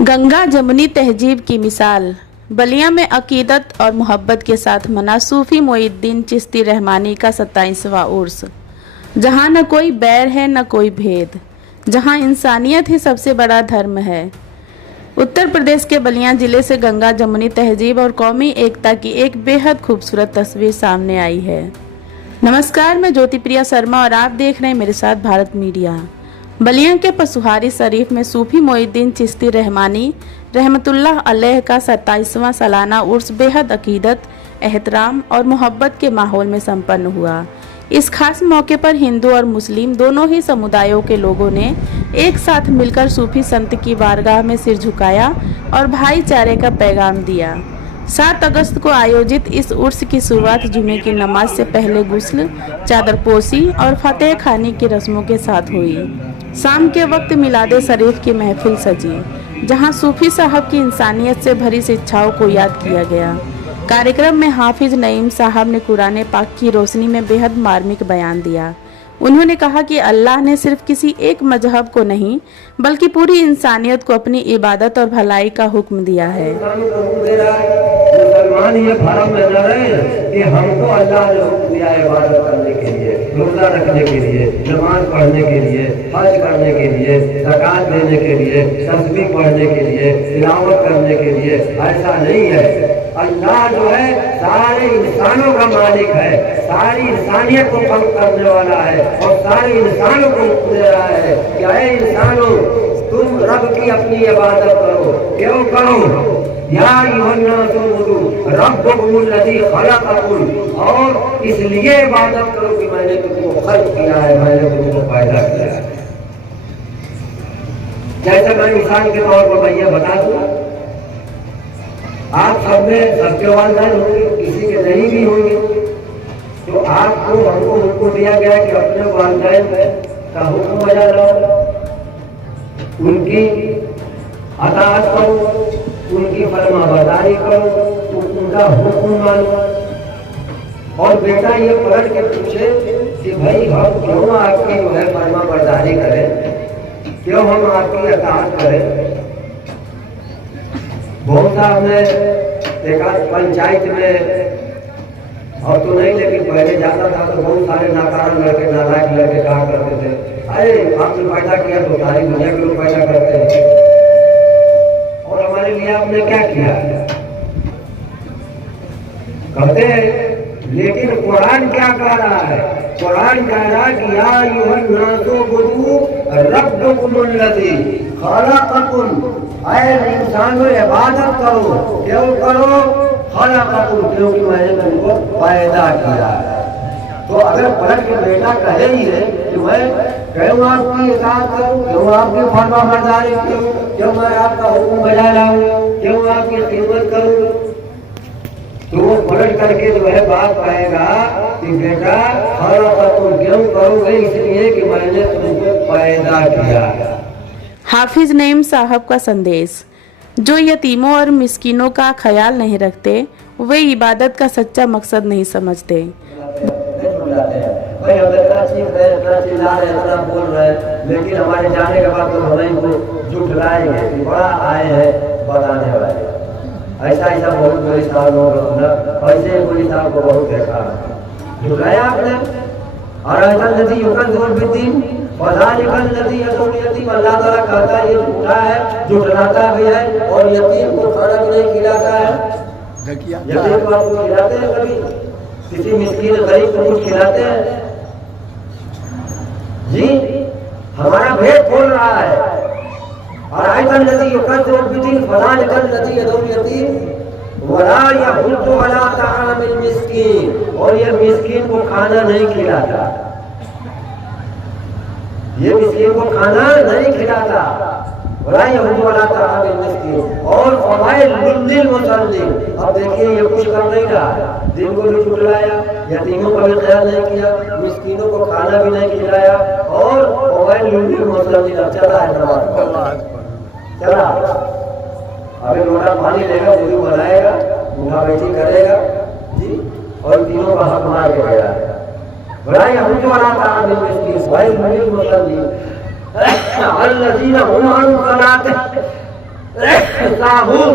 गंगा जमुनी तहजीब की मिसाल। बलिया में अकीदत और मोहब्बत के साथ मना सूफी मोइनुद्दीन चिश्ती रहमानी का 27वां उर्स। जहाँ न कोई बैर है न कोई भेद, जहाँ इंसानियत ही सबसे बड़ा धर्म है। उत्तर प्रदेश के बलिया जिले से गंगा जमुनी तहजीब और कौमी एकता की एक बेहद खूबसूरत तस्वीर सामने आई है। नमस्कार, मैं ज्योति प्रिया शर्मा और आप देख रहे हैं मेरे साथ भारत मीडिया। बलिया के पसुहारी शरीफ में सूफी मोइनुद्दीन चिश्ती रहमानी रहमतुल्लाह अलैह का 27वां सालाना उर्स बेहद अकीदत, एहतराम और मोहब्बत के माहौल में संपन्न हुआ। इस खास मौके पर हिंदू और मुस्लिम दोनों ही समुदायों के लोगों ने एक साथ मिलकर सूफी संत की बारगाह में सिर झुकाया और भाईचारे का पैगाम दिया। 7 अगस्त को आयोजित इस उर्स की शुरुआत जुमे की नमाज से पहले गुस्ल, चादरपोशी और फतेह खानी की रस्मों के साथ हुई। शाम के वक्त मिलादे शरीफ की महफिल सजी, जहां सूफी साहब की इंसानियत से भरी शिक्षाओं को याद किया गया। कार्यक्रम में हाफिज नईम साहब ने कुरान पाक की रोशनी में बेहद मार्मिक बयान दिया। उन्होंने कहा कि अल्लाह ने सिर्फ किसी एक मजहब को नहीं बल्कि पूरी इंसानियत को अपनी इबादत और भलाई का हुक्म दिया है। मुसलमान ये भरम में न रहे कि हमको अल्लाह ने हुक्म दिया है इबादत करने के लिए, रोजा रखने के लिए, नमाज पढ़ने के लिए, हज करने के लिए, ज़कात देने के लिए, तस्बीह पढ़ने के लिए, तिलावत करने के लिए। ऐसा नहीं है। अल्लाह जो है सारे इंसानों का मालिक है, सारी इंसानियत को कम करने वाला है और सारे इंसानों को हुक्म दे रहा है कि ऐ इंसानों, तुम रब की अपनी इबादत करो। क्यों करो? या रब्बुकुमुल्लज़ी खलक़कुम, और इसलिए इबादत करो कि मैंने तुमको खल्क़ किया है, मैंने तुमको पैदा किया है। जैसे मैं मिसाल के तौर पर भैया बता दूं, आप सब में सबके वालिदैन होंगे, किसी के नहीं भी होंगे, तो आपको हमको हुक्म दिया गया कि अपने वालिदैन का हुक्म बजा लो, उनकी अताअत करो, उनकी फरमाबरदारी करो, उनका हुक्म मानो। और बेटा ये पलट के पूछे कि भाई हम क्यों आपकी जो है फरमाबरदारी करें, क्यों हम आपकी अताअत करें। बहुत सा हमने देखा पंचायत में, और तो नहीं लेकिन पहले जाता था तो बहुत सारे नाकारा लड़के, नालायक लड़के कहा करते थे, अरे आपने पैदा किया तो सारी दुनिया के लोग पैदा करते हैं, और हमारे लिए आपने क्या किया कहते हैं। लेकिन कुरान क्या कह रहा है? कुरान कह रहा है कि या अय्युहन्नासु उ'बुदू रब्बकुमुल्लज़ी खलक़कुम, ऐ इंसानों इबादत करो। क्यों करो? खलक़कुम, क्योंकि मैंने तुमको पैदा किया है। तो अगर पलट के बेटा कहे ही है कि मैं क्यों आपकी इताअत करूं, क्यों आपकी फरमाबरदारी करूं, क्यों मैं आपका हुक्म बजा लाऊं, क्यों आपकी खिदमत करूं, तो वो पलट करके जो है बात कहेगा कि बेटा तुम क्यों करोगे? इसलिए कि मैंने तुमको पैदा किया। हाफिज नईम साहब का संदेश। जो यतीमों और मिस्कीनों का ख्याल नहीं रखते वे इबादत का सच्चा मकसद नहीं समझते। भाई हम इतना चीख रहे, इतना चिल्ला रहे, इतना बोल रहे, लेकिन हमारे जाने के बाद तो हमें को जुटलाएंगे कि बड़ा आए हैं बताने वाले। ऐसा ऐसा बहुत बड़ी साल हो रहा, ऐसे बड़ी साल को बहुत देखा जुटलाया आपने। और ऐसा नदी युगल जोर बितीन फज़ालिकल नदी यतीम, अल्लाह ताला कहता है ये झूठा है, जुटलाता भी है और यतीम को खाना भी नहीं खिलाता है। यतीम को आपको खिलाते हैं कभी? किसी मिस्कीन गरीब को कुछ खिलाते हैं जी? हमारा भेद खोल रहा है। और आयतन नदी युकद्दिर बिदीन फज़ालिकल नदी यतीम वला यहुद्दु अला तआमिल मिस्कीन, और ये मिस्कीन को खाना नहीं खिलाता, ये मिस्कीन को खाना नहीं खिलाता। वला यहुद्दु अला तआमिल मिस्कीन और फवाइल लिल मुसल्लिन। अब देखिए ये कुछ कर नहीं रहा, दिन को भी छुटलाया, यतीमों का भी ख्याल नहीं किया, मिस्कीनों को खाना भी नहीं खिलाया, और फवाइल लिल मुसल्लिन चला है नमाज चला। अभी लोटा पानी लेगा, वुज़ू बनाएगा, मुँह बैठी करेगा जी, और तीनों का हक मार के गया। वला यहुद्दु अला तआमिल मिस्कीन वल लिल मुसल्लिन साहूर,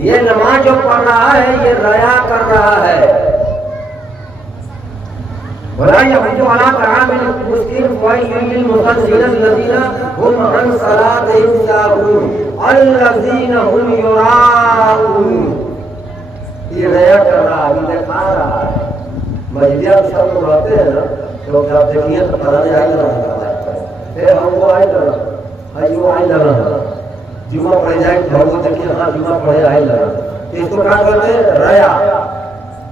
ये नमाज जो पढ़ रहा है ये रया कर रहा है। वला यहजु अला तआमिल मुस्किन वयलिल मुसल्लिना हुम अन सलातिहिम साहून अल्लज़ीना हुम युराऊन। ये रया कर रहा है, ये दिखा रहा है। मस्जिद में सब लोग रहते हैं ना, तो आप देखिए तो पता नहीं आई लगा फिर हमको आई लगा अयो आई लगा जुमा पढ़ जाए तो हमको देखिए हाँ जुमा पढ़े आई लगा। तो इसको क्या करते हैं? रया।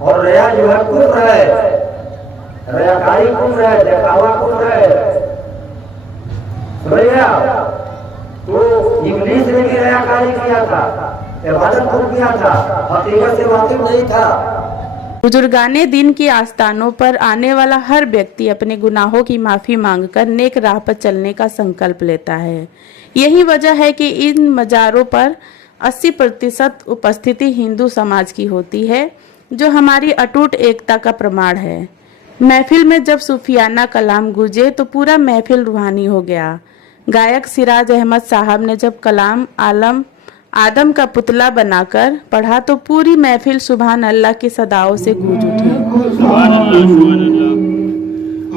और रया जो है कुफ्र है, रयाकारी कुफ्र है, दिखावा कुफ्र है। समझ गया? तो इब्लीस ने भी रयाकारी किया था, इबादत को किया था, हकीकत से वाकिफ नहीं था। बुजुर्गाने दिन की आस्थानों पर आने वाला हर व्यक्ति अपने गुनाहों की माफी मांगकर नेक राह पर चलने का संकल्प लेता है। यही वजह है कि इन मज़ारों पर 80% उपस्थिति हिंदू समाज की होती है, जो हमारी अटूट एकता का प्रमाण है। महफिल में जब सूफियाना कलाम गूंजे तो पूरा महफिल रूहानी हो गया। गायक सिराज अहमद साहब ने जब कलाम आदम का पुतला बनाकर पढ़ा तो पूरी महफिल सुभान अल्लाह की सदाओं से गूंज उठी।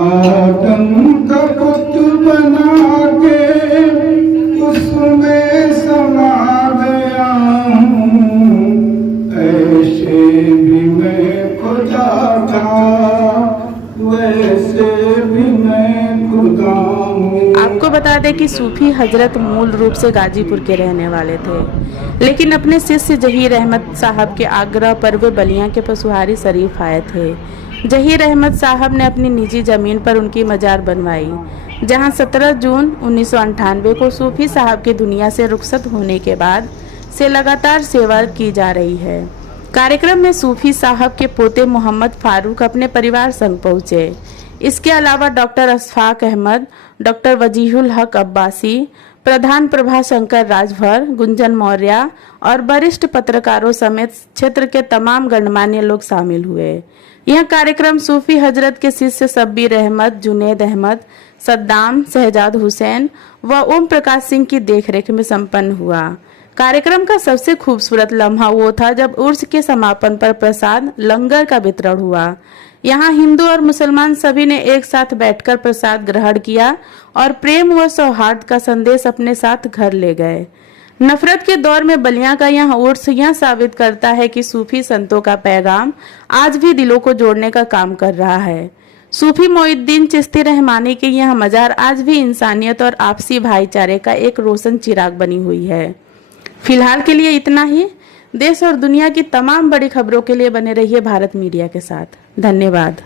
आदम का पुतला बना के उसमें समा गया हूँ, ऐसे भी मैं खुदा था, वैसे भी मैं खुदा हूँ। आपको बता दें कि सूफी हजरत मूल रूप से गाजीपुर के रहने वाले थे, लेकिन अपने शिष्य जहीर अहमद साहब के आग्रह पर वे बलिया के पशुहारी शरीफ आए थे। जहीर अहमद साहब ने अपनी निजी जमीन पर उनकी मजार बनवाई, जहां 17 जून 1998 को सूफी साहब की दुनिया से रुखसत होने के बाद से लगातार सेवा की जा रही है। कार्यक्रम में सूफी साहब के पोते मोहम्मद फारूक अपने परिवार संग पहुंचे। इसके अलावा डॉक्टर अशफाक अहमद, डॉक्टर वजीहुल हक अब्बासी, प्रधान प्रभा शंकर राजभर, गुंजन मौर्य और वरिष्ठ पत्रकारों समेत क्षेत्र के तमाम गणमान्य लोग शामिल हुए। यह कार्यक्रम सूफी हजरत के शिष्य शब्बीर अहमद, जुनैद अहमद, सद्दाम, शहजाद हुसैन व ओम प्रकाश सिंह की देखरेख में संपन्न हुआ। कार्यक्रम का सबसे खूबसूरत लम्हा वो था जब उर्स के समापन पर प्रसाद लंगर का वितरण हुआ। यहाँ हिंदू और मुसलमान सभी ने एक साथ बैठकर प्रसाद ग्रहण किया और प्रेम व सौहार्द का संदेश अपने साथ घर ले गए। नफरत के दौर में बलिया का यह उर्स यह साबित करता है कि सूफी संतों का पैगाम आज भी दिलों को जोड़ने का काम कर रहा है। सूफी मोइनुद्दीन चिश्ती रहमानी की यह मजार आज भी इंसानियत और आपसी भाईचारे का एक रोशन चिराग बनी हुई है। फिलहाल के लिए इतना ही। देश और दुनिया की तमाम बड़ी खबरों के लिए बने रहिए भारत मीडिया के साथ। धन्यवाद।